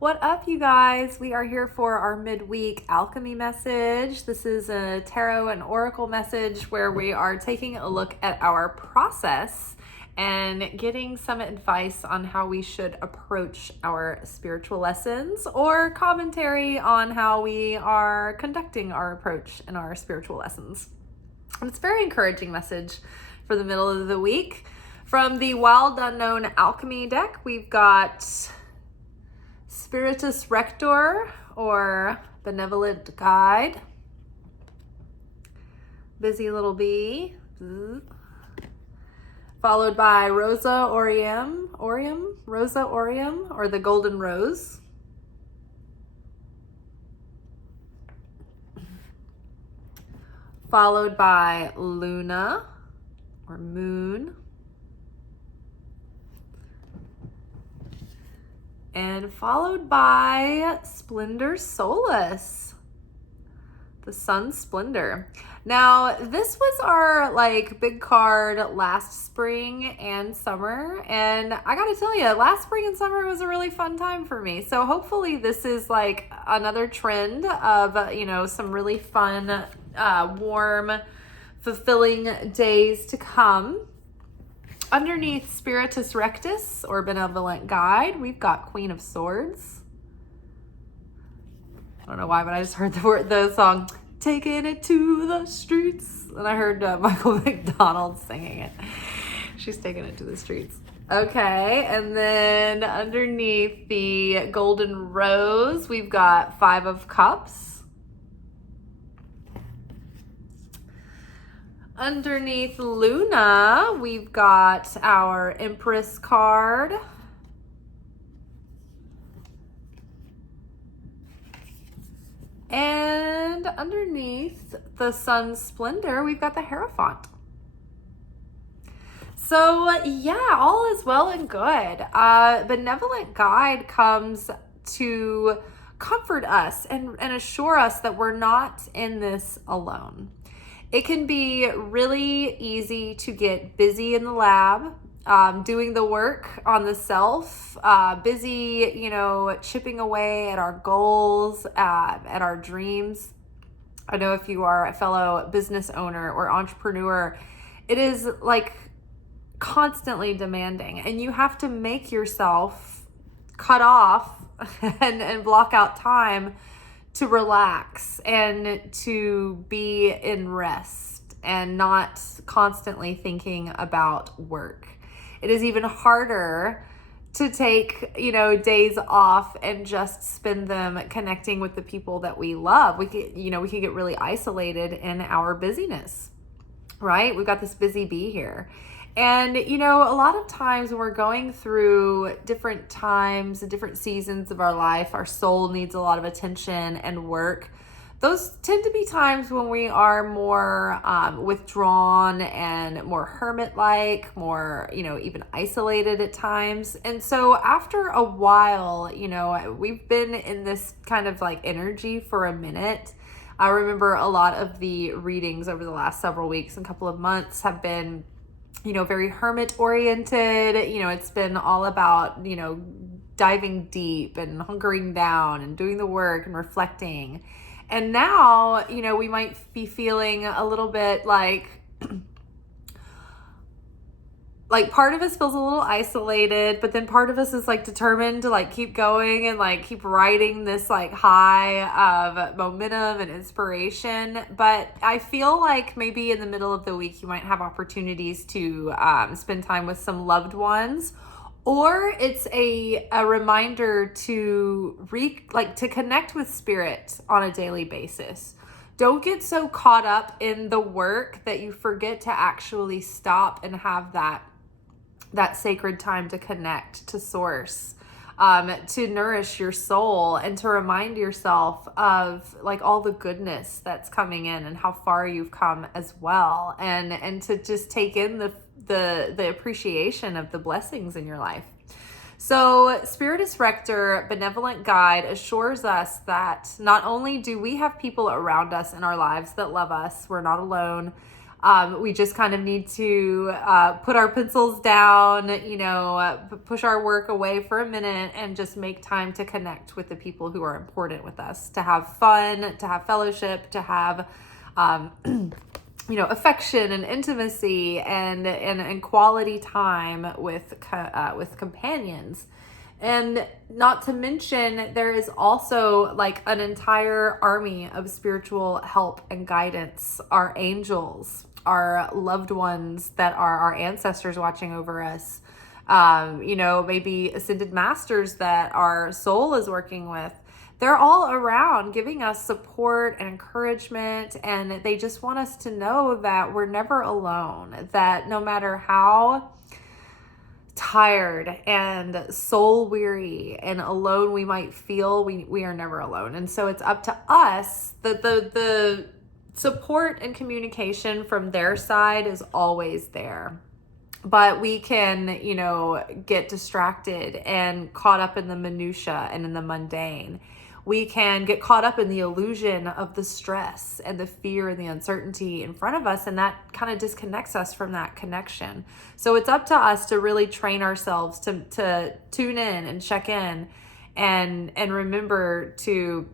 What up, you guys? We are here for our midweek alchemy message. This is a tarot and oracle message where we are taking a look at our process and getting some advice on how we should approach our spiritual lessons or commentary on how we are conducting our approach in our spiritual lessons. And it's a very encouraging message for the middle of the week. From the Wild Unknown Alchemy deck, we've got Spiritus Rector, or Benevolent Guide, Busy Little Bee, followed by Rosa Orium, or the Golden Rose, followed by Luna, or Moon, and followed by Splendor Solus, the Sun Splendor. Now, this was our big card last spring and summer, and I gotta tell you, last spring and summer was a really fun time for me. So hopefully this is another trend of some really fun, warm, fulfilling days to come. Underneath Spiritus Rectus, or Benevolent Guide, we've got Queen of Swords. I don't know why, but I just heard the song, Taking It to the Streets. And I heard Michael McDonald singing it. She's taking it to the streets. Okay, and then underneath the Golden Rose, we've got Five of Cups. Underneath Luna, we've got our Empress card. And underneath the Sun Splendor, we've got the Hierophant. So yeah, all is well and good. Benevolent Guide comes to comfort us and assure us that we're not in this alone. It can be really easy to get busy in the lab, doing the work on the self, busy, chipping away at our goals, at our dreams. I know if you are a fellow business owner or entrepreneur, it is constantly demanding, and you have to make yourself cut off and block out time to relax and to be in rest and not constantly thinking about work. It is even harder to take, days off and just spend them connecting with the people that we love. We can get really isolated in our busyness, right? We've got this busy bee here. And, a lot of times when we're going through different times and different seasons of our life, our soul needs a lot of attention and work. Those tend to be times when we are more withdrawn and more hermit-like, more, even isolated at times. And so after a while, we've been in this kind of energy for a minute. I remember a lot of the readings over the last several weeks and couple of months have been very hermit oriented. It's been all about, diving deep and hunkering down and doing the work and reflecting. And now, we might be feeling a little bit part of us feels a little isolated, but then part of us is determined to keep going and keep riding this high of momentum and inspiration. But I feel maybe in the middle of the week you might have opportunities to spend time with some loved ones, or it's a reminder to to connect with spirit on a daily basis. Don't get so caught up in the work that you forget to actually stop and have that sacred time to connect to source, to nourish your soul, and to remind yourself of all the goodness that's coming in and how far you've come as well, and to just take in the appreciation of the blessings in your life. So Spiritus Rector, Benevolent Guide, assures us that not only do we have people around us in our lives that love us, we're not alone, We just kind of need to put our pencils down, push our work away for a minute and just make time to connect with the people who are important with us, to have fun, to have fellowship, to have, affection and intimacy and quality time with companions. And not to mention, there is also like an entire army of spiritual help and guidance, our angels, our loved ones that are our ancestors watching over us, maybe ascended masters that our soul is working with. They're all around giving us support and encouragement, and they just want us to know that we're never alone, that no matter how tired and soul weary and alone we might feel, we are never alone. And so it's up to us that the support and communication from their side is always there. But we can, get distracted and caught up in the minutia and in the mundane. We can get caught up in the illusion of the stress and the fear and the uncertainty in front of us, and that kind of disconnects us from that connection. So it's up to us to really train ourselves to tune in and check in and remember to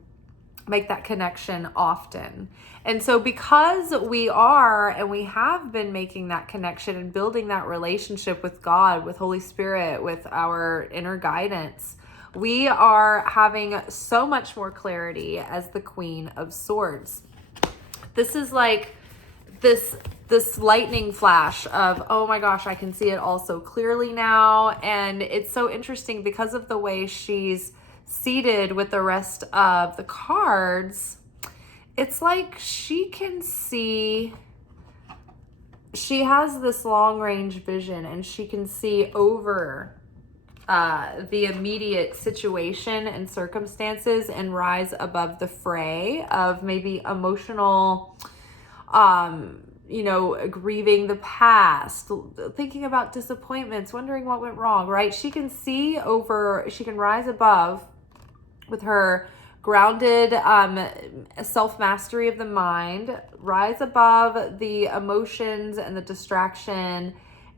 make that connection often. And so because we are and we have been making that connection and building that relationship with God, with Holy Spirit, with our inner guidance, we are having so much more clarity as the Queen of Swords. This is like this lightning flash of, oh my gosh, I can see it all so clearly now. And it's so interesting because of the way she's seated with the rest of the cards. It's like she can see, she has this long range vision and she can see over the immediate situation and circumstances and rise above the fray of maybe emotional, grieving the past, thinking about disappointments, wondering what went wrong, right? She can see over, she can rise above with her grounded self-mastery of the mind, rise above the emotions and the distraction,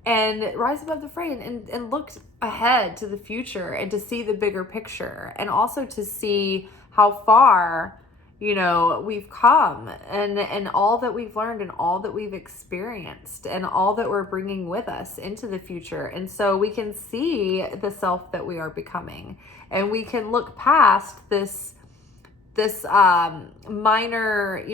and rise above the fray and look ahead to the future and to see the bigger picture, and also to see how far we've come and all that we've learned and all that we've experienced and all that we're bringing with us into the future. And so we can see the self that we are becoming, and we can look past this minor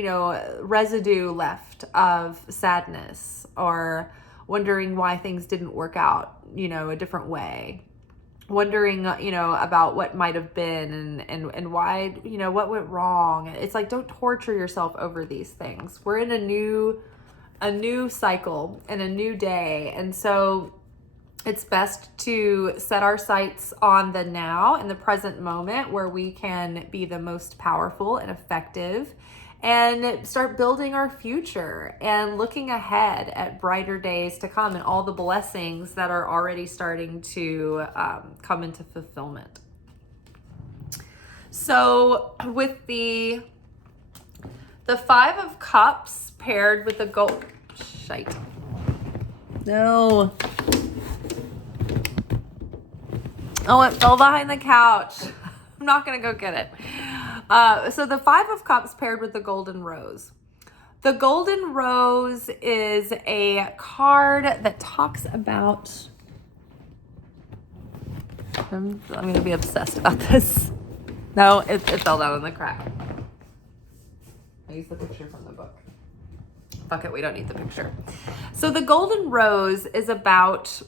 residue left of sadness or wondering why things didn't work out a different way, wondering about what might have been and why what went wrong. It's like, don't torture yourself over these things. We're in a new cycle and a new day, and so it's best to set our sights on the now and the present moment, where we can be the most powerful and effective, and start building our future and looking ahead at brighter days to come and all the blessings that are already starting to come into fulfillment. So with the Five of Cups paired with the gold, no. Oh, it fell behind the couch. I'm not going to go get it. So the Five of Cups paired with the Golden Rose. The Golden Rose is a card that talks about... I'm going to be obsessed about this. No, it fell down in the crack. I used the picture from the book. Fuck it, we don't need the picture. So the Golden Rose is about...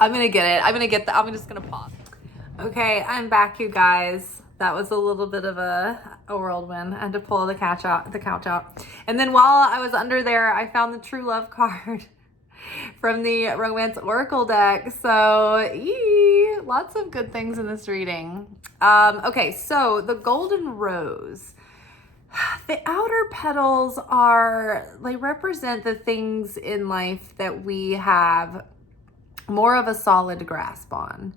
I'm going to get it. I'm just going to pause. Okay, I'm back, you guys. That was a little bit of a whirlwind. I had to pull the couch out. And then while I was under there, I found the True Love card from the Romance Oracle deck. So, lots of good things in this reading. Okay, so the Golden Rose. The outer petals they represent the things in life that we have more of a solid grasp on.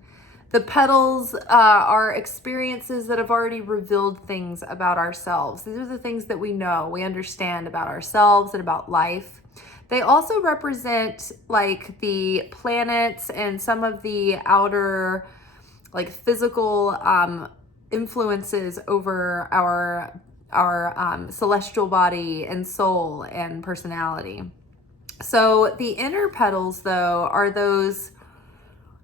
The petals are experiences that have already revealed things about ourselves. These are the things that we know, we understand about ourselves and about life. They also represent like the planets and some of the outer like physical influences over our celestial body and soul and personality. So the inner petals, though, are those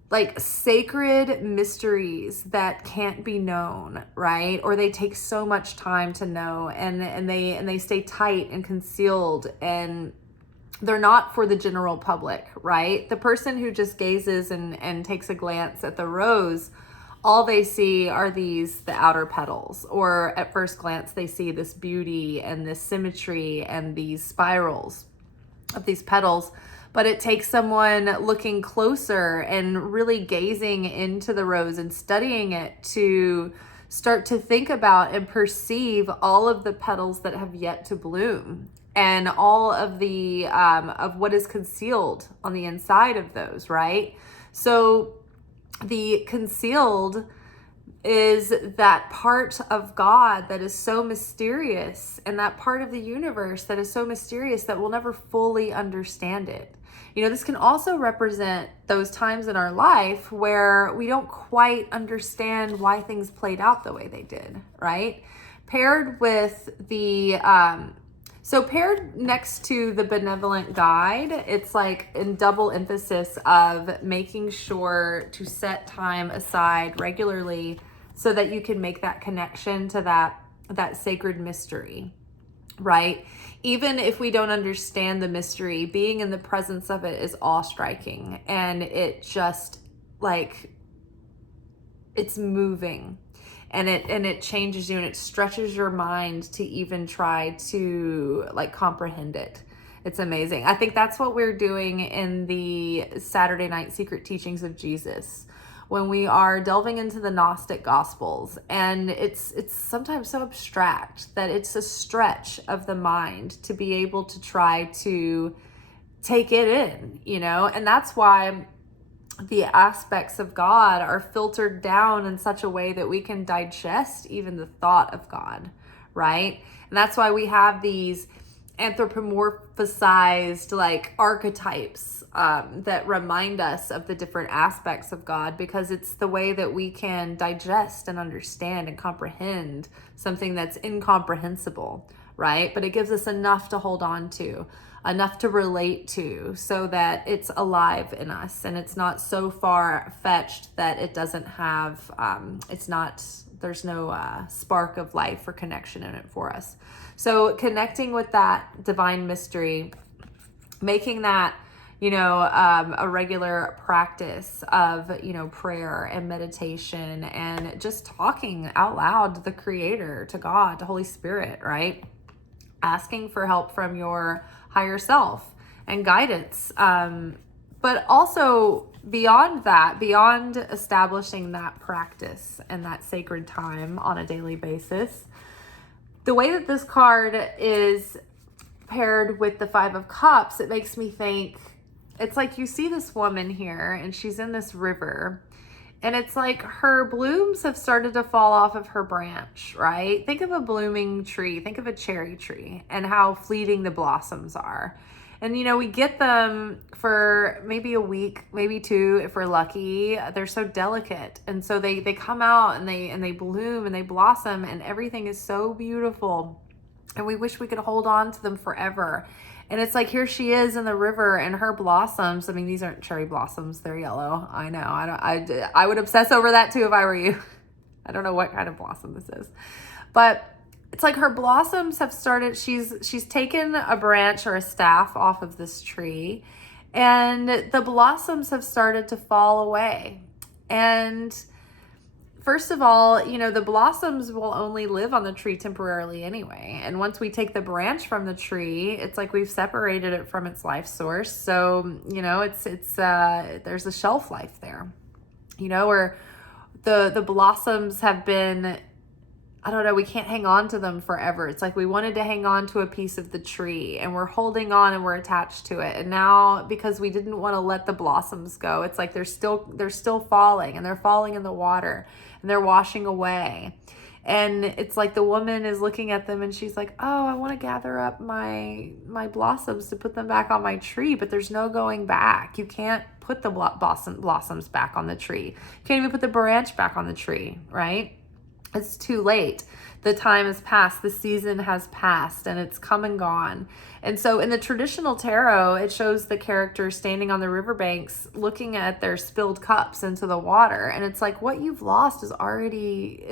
like sacred mysteries that can't be known, right? Or they take so much time to know, and they stay tight and concealed, and they're not for the general public, right? The person who just gazes and takes a glance at the rose, all they see are the outer petals, or at first glance they see this beauty and this symmetry and these spirals of these petals. But it takes someone looking closer and really gazing into the rose and studying it to start to think about and perceive all of the petals that have yet to bloom, and all of the of what is concealed on the inside of those, right? So the concealed is that part of God that is so mysterious, and that part of the universe that is so mysterious that we'll never fully understand it. You know, this can also represent those times in our life where we don't quite understand why things played out the way they did, right? Paired with the paired next to the benevolent guide, it's like in double emphasis of making sure to set time aside regularly so that you can make that connection to that sacred mystery, right? Even if we don't understand the mystery, being in the presence of it is awe-striking, and it just like, it's moving. And it changes you, and it stretches your mind to even try to like comprehend it. It's amazing. I think that's what we're doing in the Saturday night secret teachings of Jesus, when we are delving into the Gnostic Gospels. And it's sometimes so abstract that it's a stretch of the mind to be able to try to take it in, you know? And that's why the aspects of God are filtered down in such a way that we can digest even the thought of God, right? And that's why we have these anthropomorphized like archetypes that remind us of the different aspects of God, because it's the way that we can digest and understand and comprehend something that's incomprehensible, right? But it gives us enough to hold on to, enough to relate to, so that it's alive in us, and it's not so far fetched that it doesn't have there's no spark of life or connection in it for us. So connecting with that divine mystery, making that, you know, a regular practice of, you know, prayer and meditation, and just talking out loud to the Creator, to God, to Holy Spirit, right? Asking for help from your higher self and guidance. But also beyond that, beyond establishing that practice and that sacred time on a daily basis, the way that this card is paired with the Five of Cups, it makes me think, it's like you see this woman here and she's in this river, and it's like her blooms have started to fall off of her branch, right? Think of a blooming tree. Think of a cherry tree and how fleeting the blossoms are. And, you know, we get them for maybe a week, maybe two, if we're lucky. They're so delicate. And so they come out and they bloom and they blossom, and everything is so beautiful. And we wish we could hold on to them forever. And it's like, here she is in the river, and her blossoms, I mean, these aren't cherry blossoms, they're yellow. I know. I would obsess over that too if I were you. I don't know what kind of blossom this is. But it's like her blossoms have started, she's taken a branch or a staff off of this tree, and the blossoms have started to fall away. And first of all, you know, the blossoms will only live on the tree temporarily anyway. And once we take the branch from the tree, it's like we've separated it from its life source. So, you know, it's there's a shelf life there, you know, where the blossoms have been I don't know, we can't hang on to them forever. It's like we wanted to hang on to a piece of the tree and we're holding on and we're attached to it. And now because we didn't want to let the blossoms go, it's like they're still falling, and they're falling in the water and they're washing away. And it's like the woman is looking at them and she's like, oh, I want to gather up my blossoms to put them back on my tree, but there's no going back. You can't put the blossoms back on the tree. You can't even put the branch back on the tree, right? It's too late. The time has passed. The season has passed and it's come and gone. And so in the traditional tarot, it shows the character standing on the riverbanks looking at their spilled cups into the water. And it's like what you've lost is already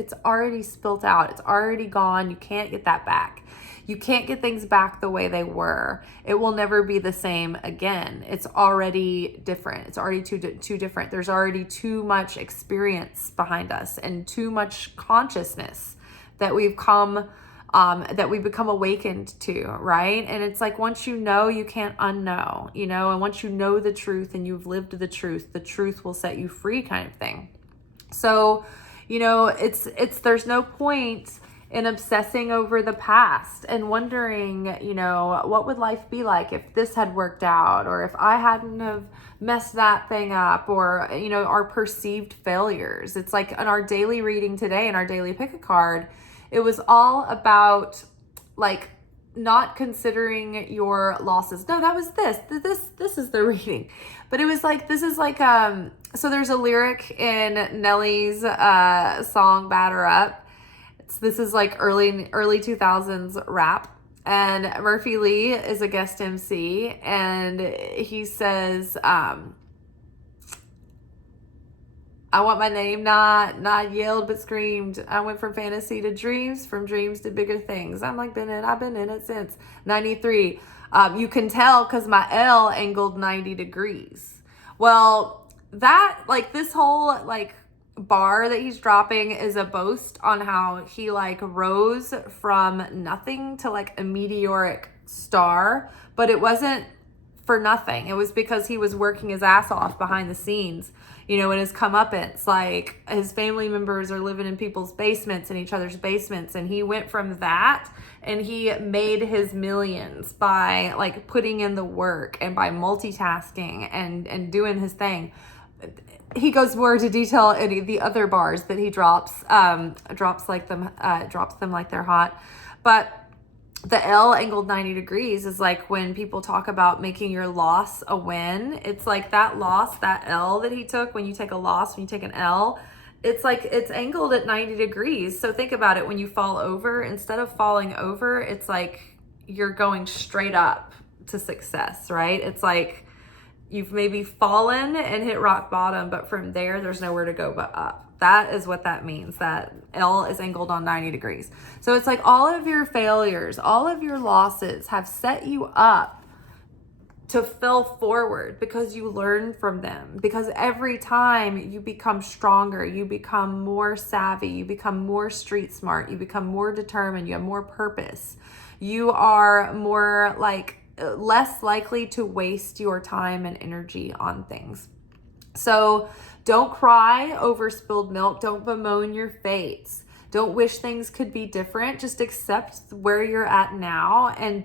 spilt out. It's already gone. You can't get that back. You can't get things back the way they were. It will never be the same again. It's already different. It's already too different. There's already too much experience behind us and too much consciousness that we've become awakened to, right? And it's like once you know, you can't unknow, and once you know the truth and you've lived the truth will set you free, kind of thing. So, there's no point in obsessing over the past and wondering, what would life be like if this had worked out, or if I hadn't have messed that thing up, or, our perceived failures. It's like in our daily reading today, in our daily pick a card, it was all about like not considering your losses. No, that was this is the reading. But it was like, this is like, so there's a lyric in Nelly's song Batter Up. This is like early 2000s rap, and Murphy Lee is a guest MC, and he says, I want my name not yelled but screamed. I went from fantasy to dreams, from dreams to bigger things. I've been in it since 93. You can tell because my L angled 90 degrees. Well, that, like, this whole like bar that he's dropping is a boast on how he like rose from nothing to like a meteoric star, but it wasn't for nothing. It was because he was working his ass off behind the scenes, in his comeuppance. Like, his family members are living in people's basements and each other's basements, and he went from that and he made his millions by like putting in the work and by multitasking and doing his thing. He goes more into detail in the other bars that he drops them like they're hot. But the L angled 90 degrees is like when people talk about making your loss a win. It's like that loss, that L that he took, when you take a loss, when you take an L, it's like it's angled at 90 degrees. So think about it. When you fall over, instead of falling over, it's like you're going straight up to success, right? It's like you've maybe fallen and hit rock bottom, but from there's nowhere to go but up. That is what that means. That L is angled on 90 degrees. So it's like all of your failures, all of your losses have set you up to fail forward because you learn from them. Because every time you become stronger, you become more savvy, you become more street smart, you become more determined, you have more purpose. You are more like less likely to waste your time and energy on things. So don't cry over spilled milk. Don't bemoan your fates. Don't wish things could be different. Just accept where you're at now and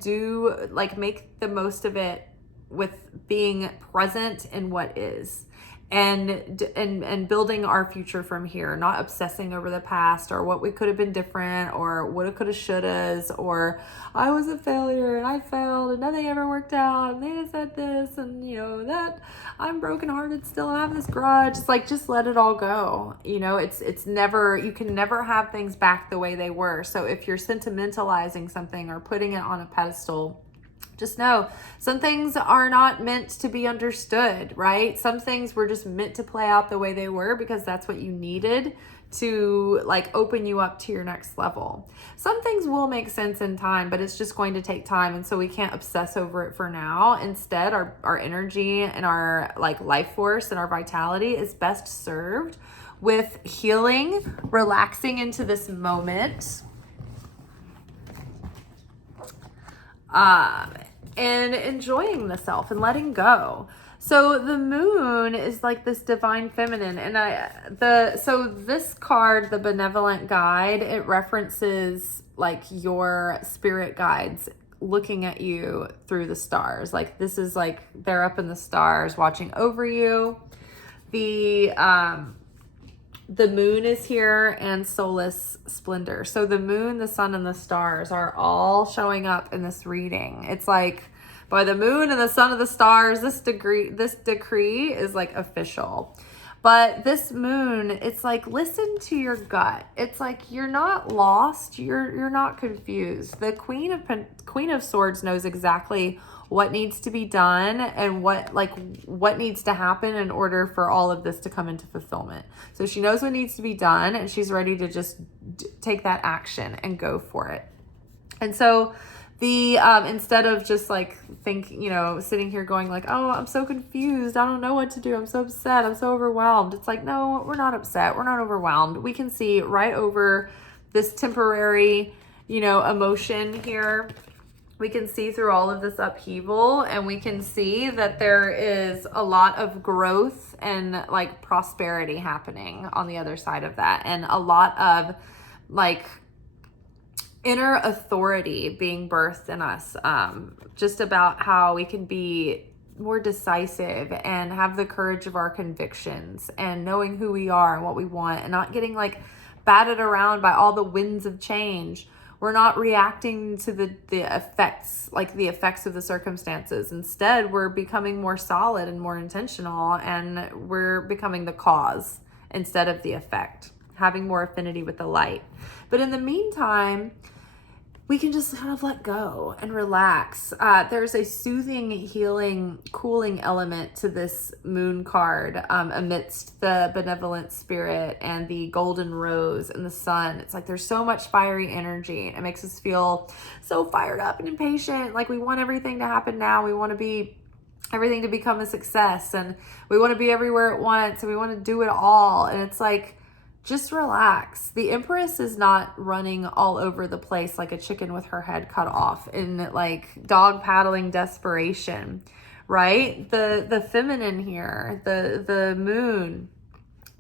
make the most of it with being present in what is. And building our future from here, not obsessing over the past or what we could have been different or woulda, coulda, shouldas, or I was a failure and I failed and nothing ever worked out and they said this and that I'm brokenhearted still and I have this grudge. It's like, just let it all go. It's never, you can never have things back the way they were. So if you're sentimentalizing something or putting it on a pedestal, just know some things are not meant to be understood, right? Some things were just meant to play out the way they were because that's what you needed to like open you up to your next level. Some things will make sense in time, but it's just going to take time. And so we can't obsess over it for now. Instead, our energy and our like life force and our vitality is best served with healing, relaxing into this moment, and enjoying the self and letting go. So the moon is like this divine feminine, and so this card, the benevolent guide, it references like your spirit guides looking at you through the stars. Like this is like they're up in the stars watching over you. The moon is here and solace splendor. So the moon, the sun, and the stars are all showing up in this reading. It's like by the moon and the sun and the stars, this decree is like official. But this moon, it's like, listen to your gut. It's like you're not lost, you're not confused. The Queen of Swords knows exactly what needs to be done and what needs to happen in order for all of this to come into fulfillment. So she knows what needs to be done, and she's ready to just take that action and go for it. And so the instead of just like sitting here going like, oh, I'm so confused, I don't know what to do, I'm so upset, I'm so overwhelmed. It's like, no, we're not upset, we're not overwhelmed. We can see right over this temporary, emotion here. We can see through all of this upheaval, and we can see that there is a lot of growth and like prosperity happening on the other side of that, and a lot of like inner authority being birthed in us, just about how we can be more decisive and have the courage of our convictions and knowing who we are and what we want, and not getting like batted around by all the winds of change. We're not reacting to the effects of the circumstances. Instead, we're becoming more solid and more intentional, and we're becoming the cause instead of the effect, having more affinity with the light. But in the meantime, we can just kind of let go and relax. There's a soothing, healing, cooling element to this moon card amidst the benevolent spirit and the golden rose and the sun. It's like there's so much fiery energy. It makes us feel so fired up and impatient. Like we want everything to happen now. We want everything to become a success, and we want to be everywhere at once, and we want to do it all. And it's like, just relax. The Empress is not running all over the place like a chicken with her head cut off in like dog paddling desperation, right? The feminine here, the moon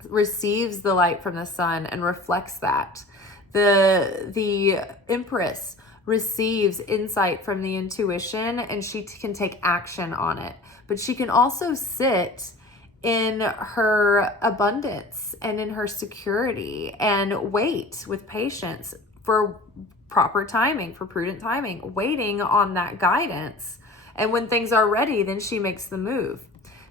receives the light from the sun and reflects that. The Empress receives insight from the intuition, and she can take action on it. But she can also sit in her abundance and in her security and wait with patience for proper timing, for prudent timing, waiting on that guidance. And when things are ready, then she makes the move.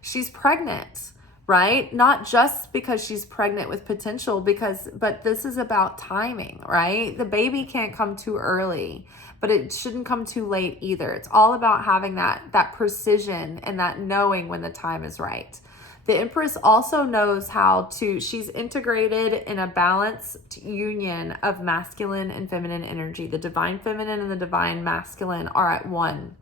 She's pregnant, right? Not just because she's pregnant with potential, but this is about timing, right? The baby can't come too early, but it shouldn't come too late either. It's all about having that precision and that knowing when the time is right. The Empress also knows she's integrated in a balanced union of masculine and feminine energy. The divine feminine and the divine masculine are at one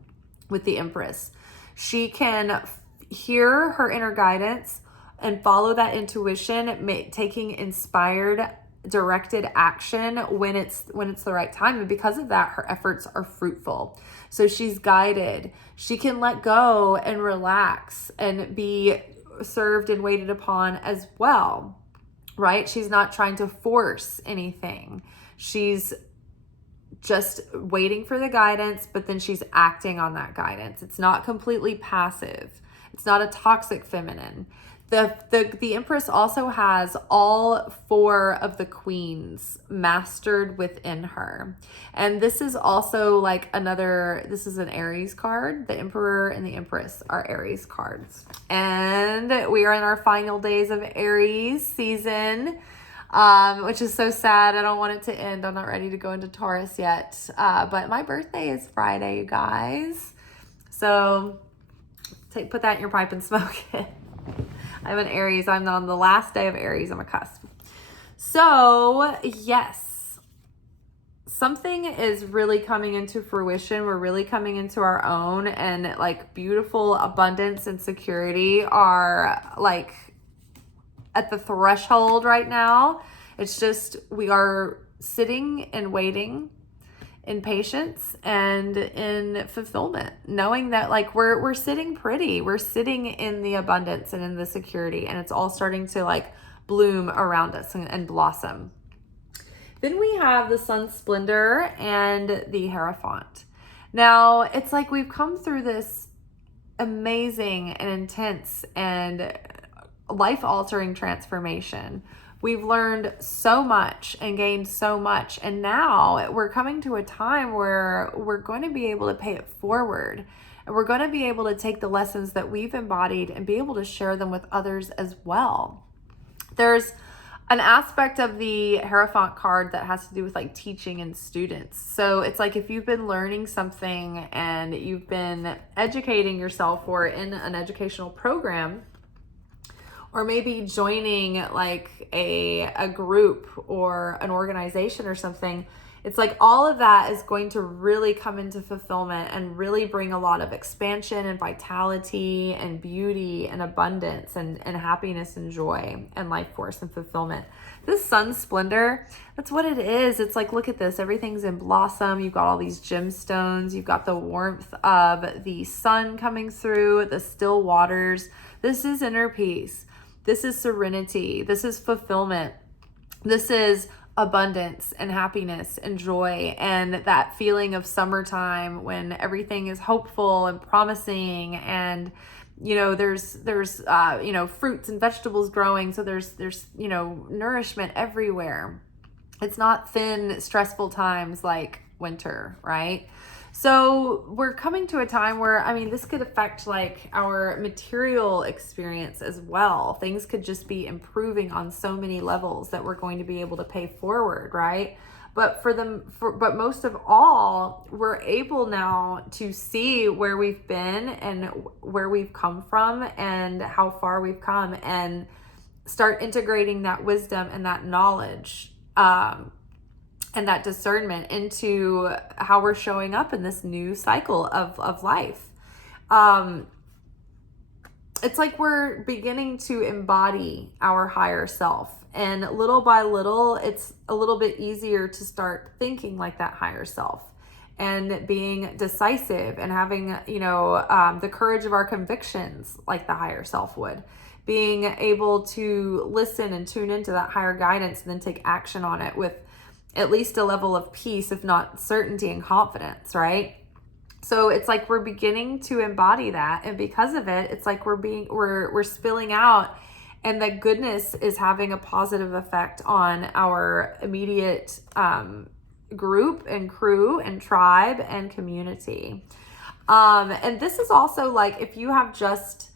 with the Empress. She can hear her inner guidance and follow that intuition, taking inspired, directed action when it's the right time. And because of that, her efforts are fruitful. So she's guided. She can let go and relax and be served and waited upon as well, right? She's not trying to force anything. She's just waiting for the guidance, but then she's acting on that guidance. It's not completely passive. It's not a toxic feminine. The Empress also has all 4 of the queens mastered within her. And this is also like this is an Aries card. The Emperor and the Empress are Aries cards. And we are in our final days of Aries season, which is so sad. I don't want it to end. I'm not ready to go into Taurus yet. But my birthday is Friday, you guys. So put that in your pipe and smoke it. I'm an Aries. I'm on the last day of Aries. I'm a cusp. So yes, something is really coming into fruition. We're really coming into our own, and like beautiful abundance and security are like at the threshold right now. It's just, we are sitting and waiting in patience and in fulfillment, knowing that like we're sitting pretty, we're sitting in the abundance and in the security, and it's all starting to like bloom around us and blossom. Then we have the sun splendor and the hierophant. Now it's like we've come through this amazing and intense and life-altering transformation. We've learned so much and gained so much, and now we're coming to a time where we're going to be able to pay it forward, and we're going to be able to take the lessons that we've embodied and be able to share them with others as well. There's an aspect of the Hierophant card that has to do with like teaching and students. So it's like if you've been learning something and you've been educating yourself or in an educational program, or maybe joining like a group or an organization or something, it's like all of that is going to really come into fulfillment and really bring a lot of expansion and vitality and beauty and abundance and happiness and joy and life force and fulfillment. This sun splendor, that's what it is. It's like, look at this, everything's in blossom. You've got all these gemstones. You've got the warmth of the sun coming through, the still waters. This is inner peace. This is serenity. This is fulfillment. This is abundance and happiness and joy, and that feeling of summertime when everything is hopeful and promising, and there's fruits and vegetables growing, so there's nourishment everywhere. It's not thin, stressful times like winter, right? So we're coming to a time where, this could affect like our material experience as well. Things could just be improving on so many levels that we're going to be able to pay forward, right? But but most of all, we're able now to see where we've been and where we've come from and how far we've come, and start integrating that wisdom and that knowledge, and that discernment into how we're showing up in this new cycle of life. It's like we're beginning to embody our higher self, and little by little, it's a little bit easier to start thinking like that higher self and being decisive and having, the courage of our convictions like the higher self would. Being able to listen and tune into that higher guidance and then take action on it with at least a level of peace, if not certainty and confidence, right? So it's like we're beginning to embody that, and because of it, it's like we're spilling out, and the goodness is having a positive effect on our immediate group and crew and tribe and community. And this is also like if you have just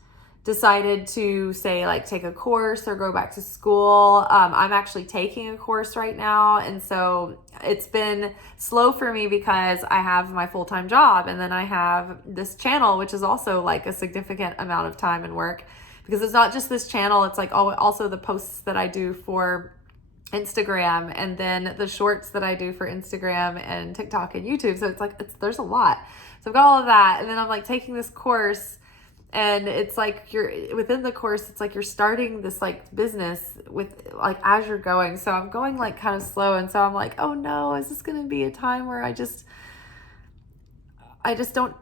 decided to say like take a course or go back to school. I'm actually taking a course right now, and so it's been slow for me because I have my full-time job, and then I have this channel, which is also like a significant amount of time and work, because it's not just this channel, it's like also the posts that I do for Instagram, and then the shorts that I do for Instagram and TikTok and YouTube. So it's like there's a lot. So I've got all of that, and then I'm like taking this course. And it's like you're within the course, it's like you're starting this like business with like as you're going. So I'm going like kind of slow. And so I'm like, oh no, is this going to be a time where I just don't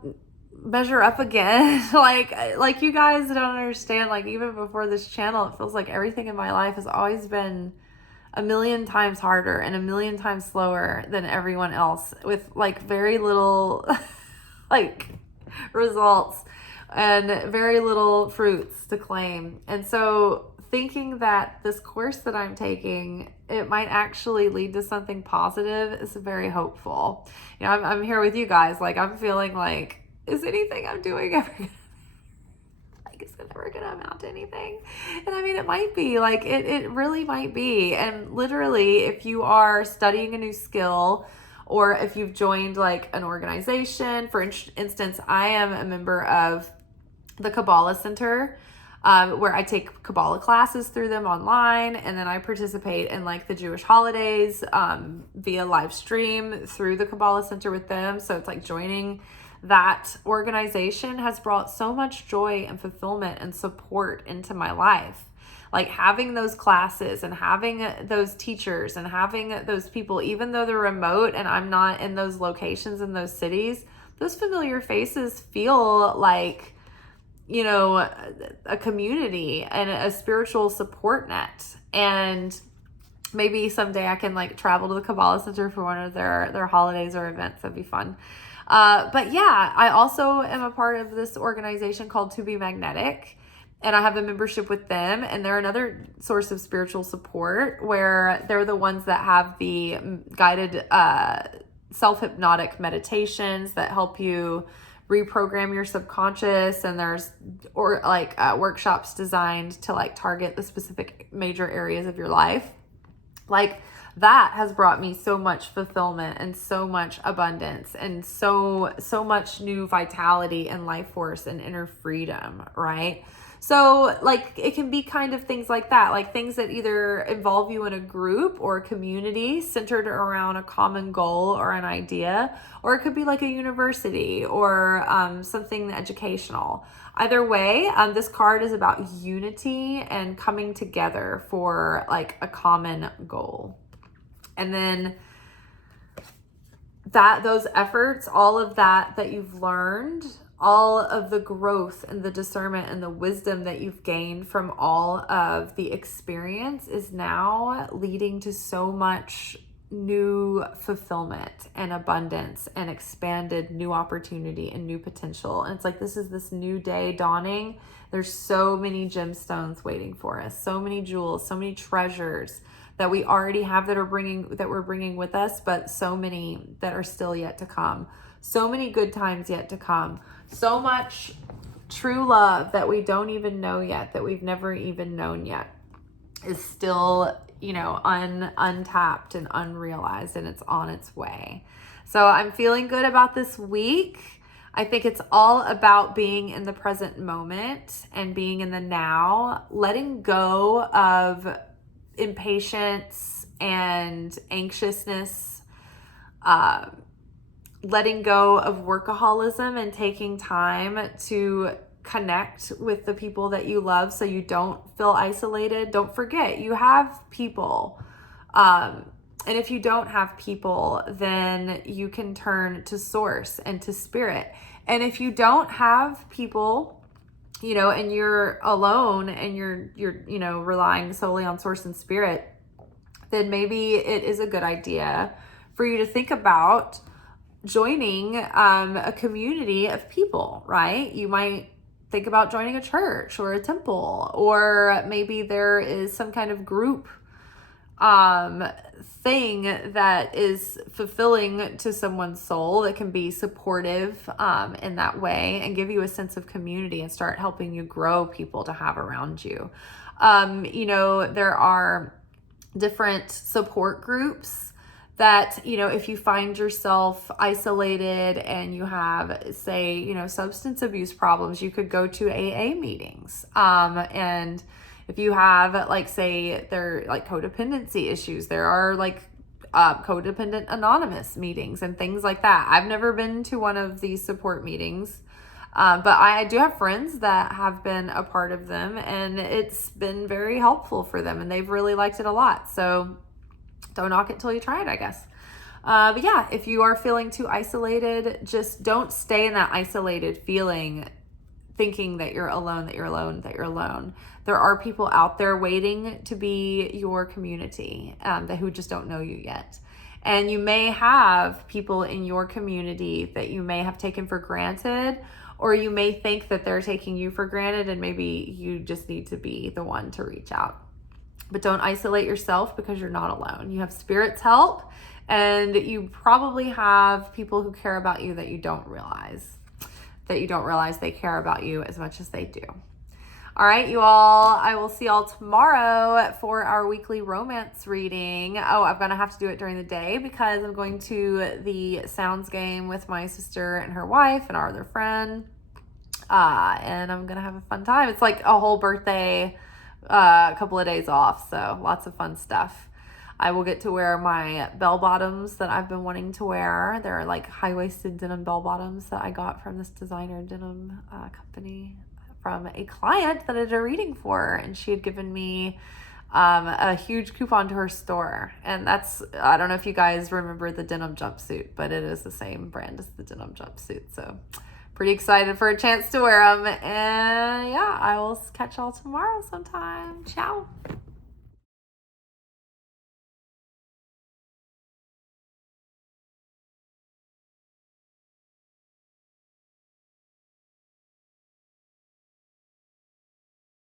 measure up again? like you guys don't understand, like even before this channel, it feels like everything in my life has always been a million times harder and a million times slower than everyone else, with like very little like results and very little fruits to claim. And so thinking that this course that I'm taking, it might actually lead to something positive is very hopeful. I'm here with you guys. Like I'm feeling like, is anything I'm doing ever like, is it ever gonna amount to anything? And it might be, like it really might be. And literally, if you are studying a new skill, or if you've joined like an organization, for instance, I am a member of the Kabbalah Center, where I take Kabbalah classes through them online, and then I participate in like the Jewish holidays via live stream through the Kabbalah Center with them. So it's like joining that organization has brought so much joy and fulfillment and support into my life. Like having those classes and having those teachers and having those people, even though they're remote and I'm not in those locations in those cities, those familiar faces feel like, you know, a community and a spiritual support net. And maybe someday I can like travel to the Kabbalah Center for one of their holidays or events. That'd be fun. But yeah, I also am a part of this organization called To Be Magnetic, and I have a membership with them, and they're another source of spiritual support where they're the ones that have the guided self-hypnotic meditations that help you reprogram your subconscious, and there's workshops designed to like target the specific major areas of your life. Like that has brought me so much fulfillment and so much abundance and so much new vitality and life force and inner freedom, right? So like it can be kind of things like that, like things that either involve you in a group or a community centered around a common goal or an idea, or it could be like a university or something educational. Either way, this card is about unity and coming together for like a common goal. And then those efforts, all of that you've learned, all of the growth and the discernment and the wisdom that you've gained from all of the experience is now leading to so much new fulfillment and abundance and expanded new opportunity and new potential. And it's like, this is this new day dawning. There's so many gemstones waiting for us, so many jewels, so many treasures that we already have that we're bringing with us, but so many that are still yet to come. So many good times yet to come. So much true love that we don't even know yet, that we've never even known yet, is still, you know, untapped and unrealized, and it's on its way. So I'm feeling good about this week. I think it's all about being in the present moment and being in the now, letting go of impatience and anxiousness, letting go of workaholism and taking time to connect with the people that you love so you don't feel isolated. Don't forget, you have people. And if you don't have people, then you can turn to source and to spirit. And if you don't have people, you know, and you're alone and you're, you know, relying solely on source and spirit, then maybe it is a good idea for you to think about joining a community of people, right? You might think about joining a church or a temple, or maybe there is some kind of group thing that is fulfilling to someone's soul that can be supportive in that way and give you a sense of community and start helping you grow people to have around you. You know, there are different support groups that, you know, if you find yourself isolated and you have, say, you know, substance abuse problems, you could go to AA meetings. And if you have, like, say, there like codependency issues, there are like codependent anonymous meetings and things like that. I've never been to one of these support meetings, but I do have friends that have been a part of them, and it's been very helpful for them, and they've really liked it a lot. So don't knock it till you try it, I guess. But yeah, if you are feeling too isolated, just don't stay in that isolated feeling, thinking that you're alone, that you're alone, that you're alone. There are people out there waiting to be your community, who just don't know you yet. And you may have people in your community that you may have taken for granted, or you may think that they're taking you for granted, and maybe you just need to be the one to reach out. But don't isolate yourself, because you're not alone. You have spirit's help, and you probably have people who care about you that you don't realize they care about you as much as they do. All right, you all, I will see y'all tomorrow for our weekly romance reading. Oh, I'm going to have to do it during the day because I'm going to the sounds game with my sister and her wife and our other friend. And I'm going to have a fun time. It's like a whole birthday, a couple of days off. So lots of fun stuff. I will get to wear my bell bottoms that I've been wanting to wear. They're like high-waisted denim bell bottoms that I got from this designer denim company from a client that I did a reading for, and she had given me a huge coupon to her store. And that's, I don't know if you guys remember the denim jumpsuit, but it is the same brand as the denim jumpsuit. So pretty excited for a chance to wear them. And yeah, I will catch y'all tomorrow sometime. Ciao.